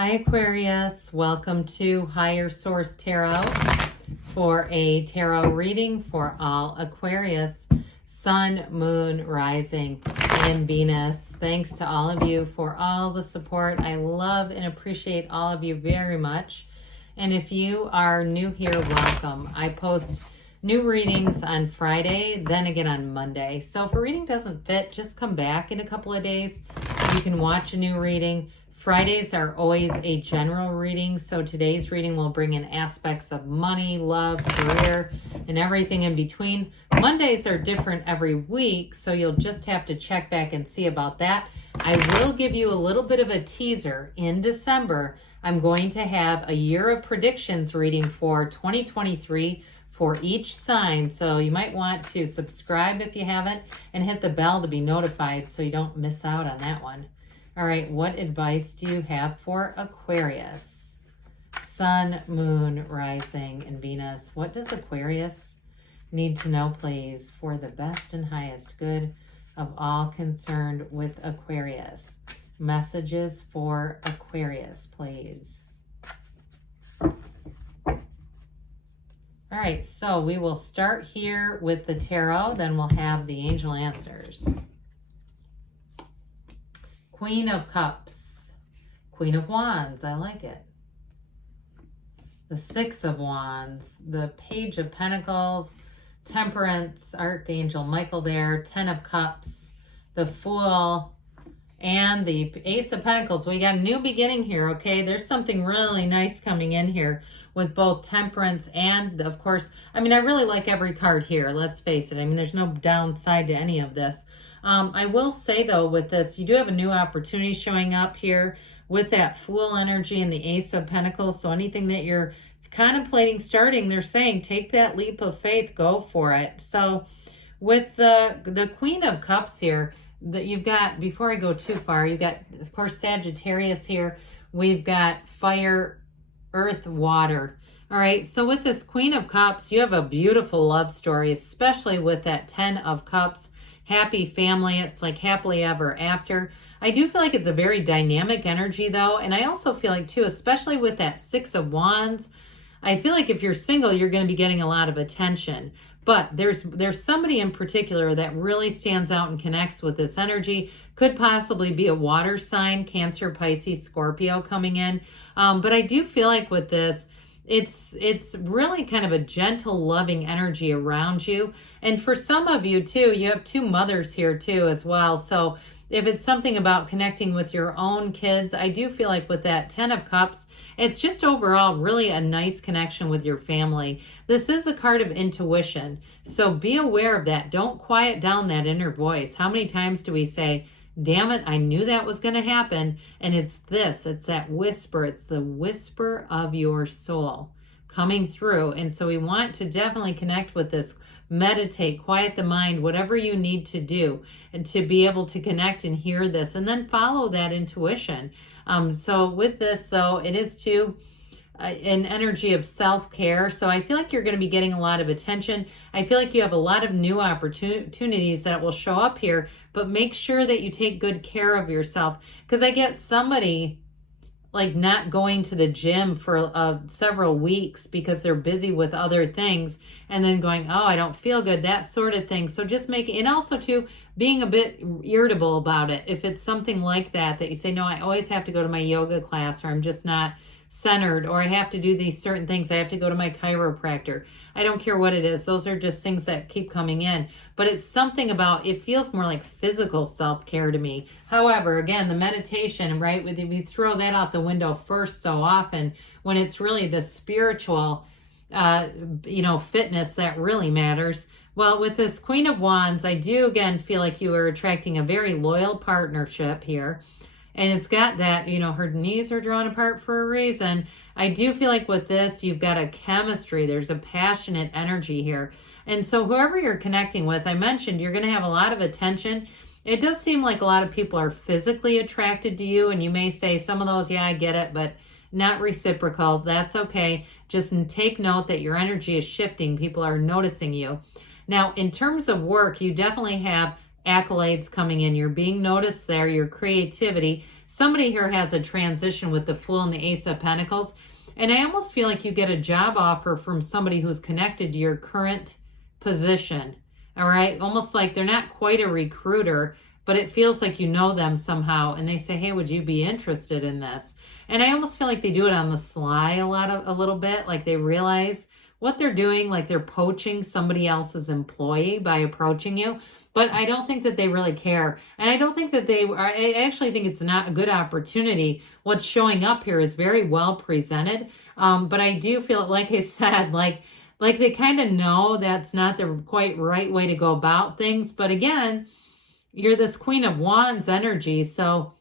Hi Aquarius, welcome to Higher Source Tarot for a tarot reading for all Aquarius, Sun, Moon, Rising, and Venus. Thanks to all of you for all the support. I love and appreciate all of you very much. And if you are new here, welcome. I post new readings on Friday, then again on Monday. So if a reading doesn't fit, just come back in a couple of days. You can watch a new reading. Fridays are always a general reading, so today's reading will bring in aspects of money, love, career, and everything in between. Mondays are different every week, so you'll just have to check back and see about that. I will give you a little bit of a teaser. In December, I'm going to have a year of predictions reading for 2023 for each sign, so you might want to subscribe if you haven't and hit the bell to be notified so you don't miss out on that one. All right, what advice do you have for Aquarius? Sun, Moon, Rising, and Venus. What does Aquarius need to know, please, for the best and highest good of all concerned with Aquarius? Messages for Aquarius, please. All right, so we will start here with the tarot, then we'll have the angel answers. Queen of Cups, Queen of Wands, I like it. The Six of Wands, the Page of Pentacles, Temperance, Archangel Michael there, Ten of Cups, the Fool, and the Ace of Pentacles. We got a new beginning here, okay? There's something really nice coming in here with both Temperance and, of course, I mean, I really like every card here, let's face it. I mean, there's no downside to any of this. I will say, though, with this, you do have a new opportunity showing up here with that Fool energy and the Ace of Pentacles. So anything that you're contemplating starting, they're saying take that leap of faith, go for it. So with the Queen of Cups here, that you've got, before I go too far, you've got, of course, Sagittarius here. We've got fire, earth, water. All right, so with this Queen of Cups, you have a beautiful love story, especially with that Ten of Cups. Happy family. It's like happily ever after. I do feel like it's a very dynamic energy, though. And I also feel like, too, especially with that Six of Wands, I feel like if you're single, you're going to be getting a lot of attention. But there's somebody in particular that really stands out and connects with this energy. Could possibly be a water sign, Cancer, Pisces, Scorpio coming in. But I do feel like with this, it's really kind of a gentle, loving energy around you. And for some of you, too, you have two mothers here, too, as well. So if it's something about connecting with your own kids, I do feel like with that Ten of Cups, it's just overall really a nice connection with your family. This is a card of intuition, so be aware of that. Don't quiet down that inner voice. How many times do we say, damn it, I knew that was going to happen? And it's that whisper. It's the whisper of your soul coming through. And so we want to definitely connect with this. Meditate, quiet the mind, whatever you need to do, and to be able to connect and hear this, and then follow that intuition. So with this, though, it is too an energy of self-care. So I feel like you're going to be getting a lot of attention. I feel like you have a lot of new opportunities that will show up here, but make sure that you take good care of yourself, because I get somebody like not going to the gym for several weeks because they're busy with other things, and then going, oh, I don't feel good, that sort of thing. So just and also too, being a bit irritable about it. If it's something like that you say, no, I always have to go to my yoga class, or I'm just not centered, or I have to do these certain things. I have to go to my chiropractor. I don't care what it is. Those are just things that keep coming in. But it's something about, it feels more like physical self-care to me. However, again, the meditation, right? We throw that out the window first so often, when it's really the spiritual, fitness that really matters. Well, with this Queen of Wands, I do again feel like you are attracting a very loyal partnership here. And it's got that, her knees are drawn apart for a reason. I do feel like with this, you've got a chemistry. There's a passionate energy here. And so whoever you're connecting with, I mentioned, you're going to have a lot of attention. It does seem like a lot of people are physically attracted to you. And you may say some of those, yeah, I get it, but not reciprocal. That's okay. Just take note that your energy is shifting. People are noticing you. Now, in terms of work, you definitely have accolades coming in. You're being noticed there, your creativity. somebody here has a transition with the Fool and the Ace of Pentacles. And I almost feel like you get a job offer from somebody who's connected to your current position. All right. Almost like they're not quite a recruiter, but it feels like you know them somehow. And they say, hey, would you be interested in this? And I almost feel like they do it on the sly a little bit. Like they realize what they're doing, like they're poaching somebody else's employee by approaching you. But I don't think that they really care. And I don't think that I actually think it's not a good opportunity. What's showing up here is very well presented. But I do feel, like I said, like they kind of know that's not the quite right way to go about things. But again, you're this Queen of Wands energy. So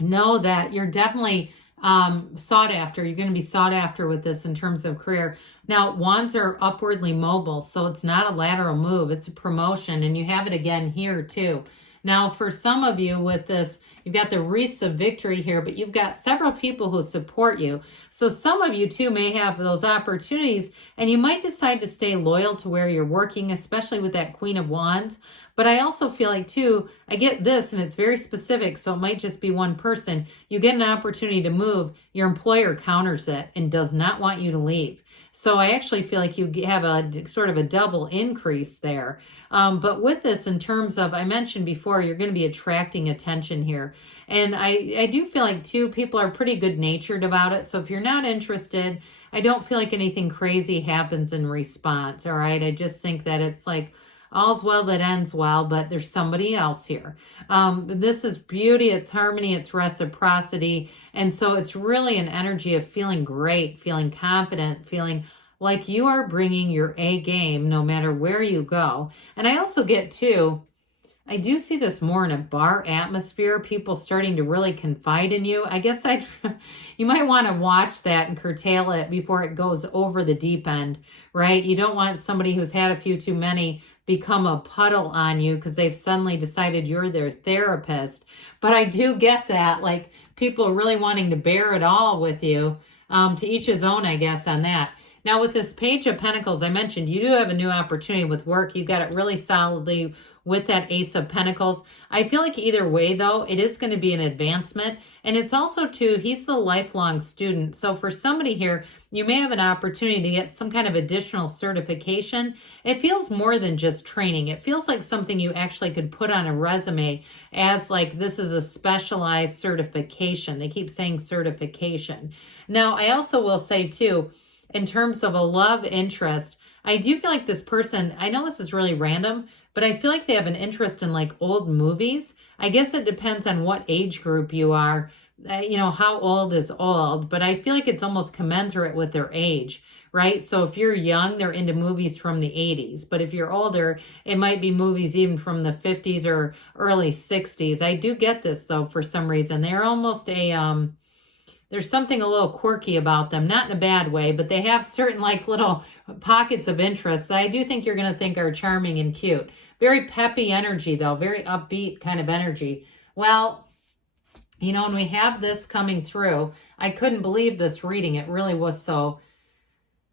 know that you're definitely sought after. You're going to be sought after with this in terms of career. Now, wands are upwardly mobile, so it's not a lateral move. It's a promotion, and you have it again here too. Now, for some of you with this, you've got the wreaths of victory here, but you've got several people who support you. So some of you too may have those opportunities, and you might decide to stay loyal to where you're working, especially with that Queen of Wands. But I also feel like too, I get this, and it's very specific, so it might just be one person. You get an opportunity to move, your employer counters it and does not want you to leave. So I actually feel like you have a sort of a double increase there. But with this, in terms of, I mentioned before, you're going to be attracting attention here. And I do feel like too, people are pretty good natured about it. So if you're not interested, I don't feel like anything crazy happens in response. All right. I just think that it's like, all's well that ends well, but there's somebody else here. This is beauty, it's harmony, it's reciprocity. And so it's really an energy of feeling great, feeling confident, feeling like you are bringing your A game no matter where you go. And I also get too, I do see this more in a bar atmosphere, people starting to really confide in you. I guess you might want to watch that and curtail it before it goes over the deep end, right? You don't want somebody who's had a few too many become a puddle on you because they've suddenly decided you're their therapist. But I do get that, like people really wanting to bear it all with you. To each his own, I guess, on that. Now with this Page of Pentacles, I mentioned you do have a new opportunity with work. You got it really solidly with that Ace of Pentacles. I feel like either way, though, it is going to be an advancement. And it's also, too, he's the lifelong student. So for somebody here, you may have an opportunity to get some kind of additional certification. It feels more than just training. It feels like something you actually could put on a resume as like this is a specialized certification. They keep saying certification. Now, I also will say, too, in terms of a love interest, I do feel like this person, I know this is really random, but I feel like they have an interest in like old movies. I guess it depends on what age group you are. You know, how old is old, but I feel like it's almost commensurate with their age, right? So if you're young, they're into movies from the 80s, but if you're older, it might be movies even from the 50s or early 60s. I do get this though, for some reason. They're almost there's something a little quirky about them, not in a bad way, but they have certain like little pockets of interest that I do think you're going to think are charming and cute. Very peppy energy though, very upbeat kind of energy. Well, you know, when we have this coming through, I couldn't believe this reading. It really was so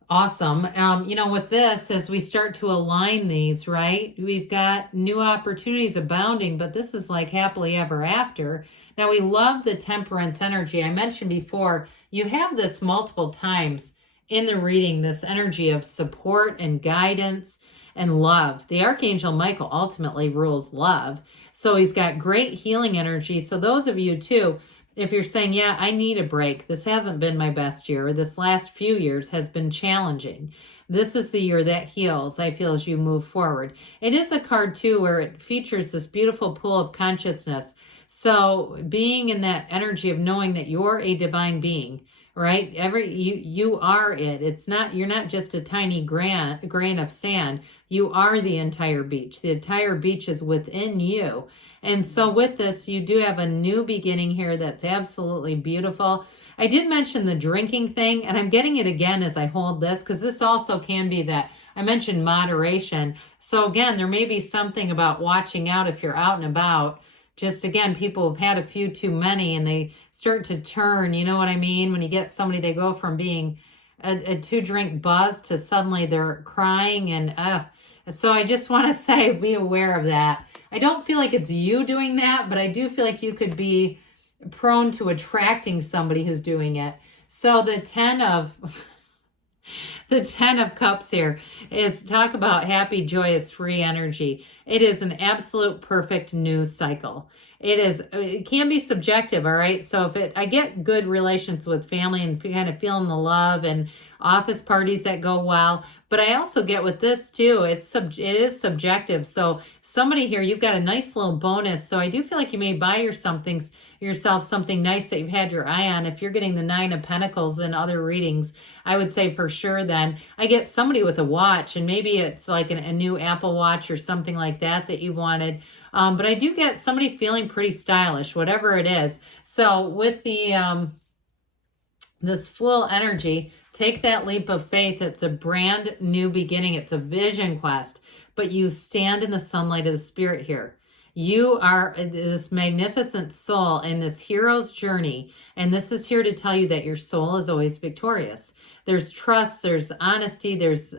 awesome. You know, with this, as we start to align these, right, we've got new opportunities abounding, but this is like happily ever after. Now, we love the temperance energy. I mentioned before, you have this multiple times in the reading, this energy of support and guidance and love. The Archangel Michael ultimately rules love. So he's got great healing energy. So those of you too, if you're saying, yeah, I need a break, this hasn't been my best year, or this last few years has been challenging, this is the year that heals, I feel, as you move forward. It is a card, too, where it features this beautiful pool of consciousness. So being in that energy of knowing that you're a divine being, right? You are it. It's not, you're not just a tiny grain of sand. You are the entire beach. The entire beach is within you. And so with this, you do have a new beginning here that's absolutely beautiful. I did mention the drinking thing, and I'm getting it again as I hold this, because this also can be that. I mentioned moderation. So again, there may be something about watching out if you're out and about. Just again, people have had a few too many and they start to turn, you know what I mean? When you get somebody, they go from being a 2-drink buzz to suddenly they're crying and so I just want to say, be aware of that. I don't feel like it's you doing that, but I do feel like you could be prone to attracting somebody who's doing it. So the 10 of the 10 of Cups here is talk about happy, joyous, free energy. It is an absolute perfect news cycle. It can be subjective, all right? So I get good relations with family and kind of feeling the love and office parties that go well, but I also get with this too, it is subjective. So somebody here, you've got a nice little bonus. So I do feel like you may buy yourself something nice that you've had your eye on. If you're getting the 9 of Pentacles in other readings, I would say for sure then. I get somebody with a watch, and maybe it's like a new Apple Watch or something like that you wanted. But I do get somebody feeling pretty stylish, whatever it is. So with the this full energy, take that leap of faith. It's a brand new beginning. It's a vision quest, but you stand in the sunlight of the spirit here. You are this magnificent soul in this hero's journey, and this is here to tell you that your soul is always victorious. There's trust, there's honesty, there's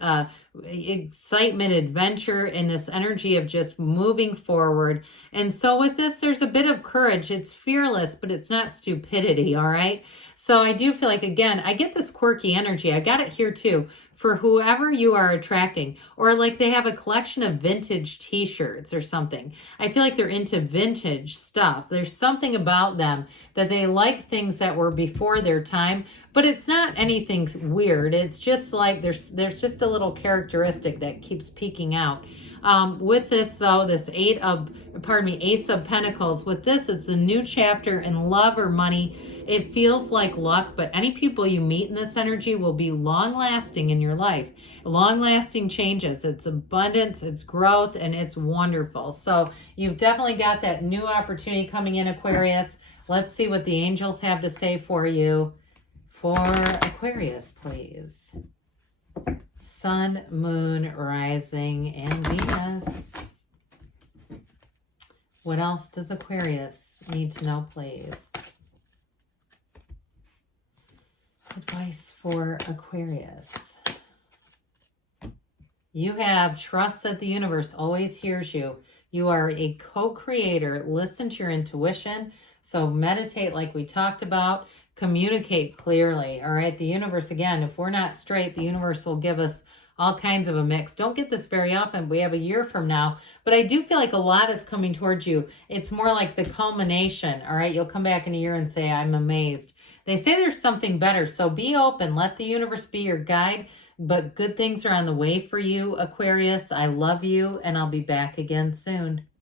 excitement, adventure, and this energy of just moving forward. And so with this, there's a bit of courage. It's fearless, but it's not stupidity, all right? So I do feel like, again, I get this quirky energy. I got it here too. For whoever you are attracting, or like they have a collection of vintage t-shirts or something. I feel like they're into vintage stuff. There's something about them that they like things that were before their time, but it's not anything weird. It's just like there's just a little characteristic that keeps peeking out. With this though, this Ace of Pentacles, with this, it's a new chapter in love or money. It feels like luck, but any people you meet in this energy will be long-lasting in your life. Long-lasting changes. It's abundance, it's growth, and it's wonderful. So you've definitely got that new opportunity coming in, Aquarius. Let's see what the angels have to say for you. For Aquarius, please. Sun, Moon, Rising, and Venus. What else does Aquarius need to know, please? Advice for Aquarius. You have trust that the universe always hears you. You are a co-creator. Listen to your intuition. So meditate like we talked about. Communicate clearly. All right. The universe, again, if we're not straight, the universe will give us all kinds of a mix. Don't get this very often. We have a year from now, but I do feel like a lot is coming towards you. It's more like the culmination. All right. You'll come back in a year and say, I'm amazed. They say there's something better. So be open. Let the universe be your guide, but good things are on the way for you, Aquarius. I love you, and I'll be back again soon.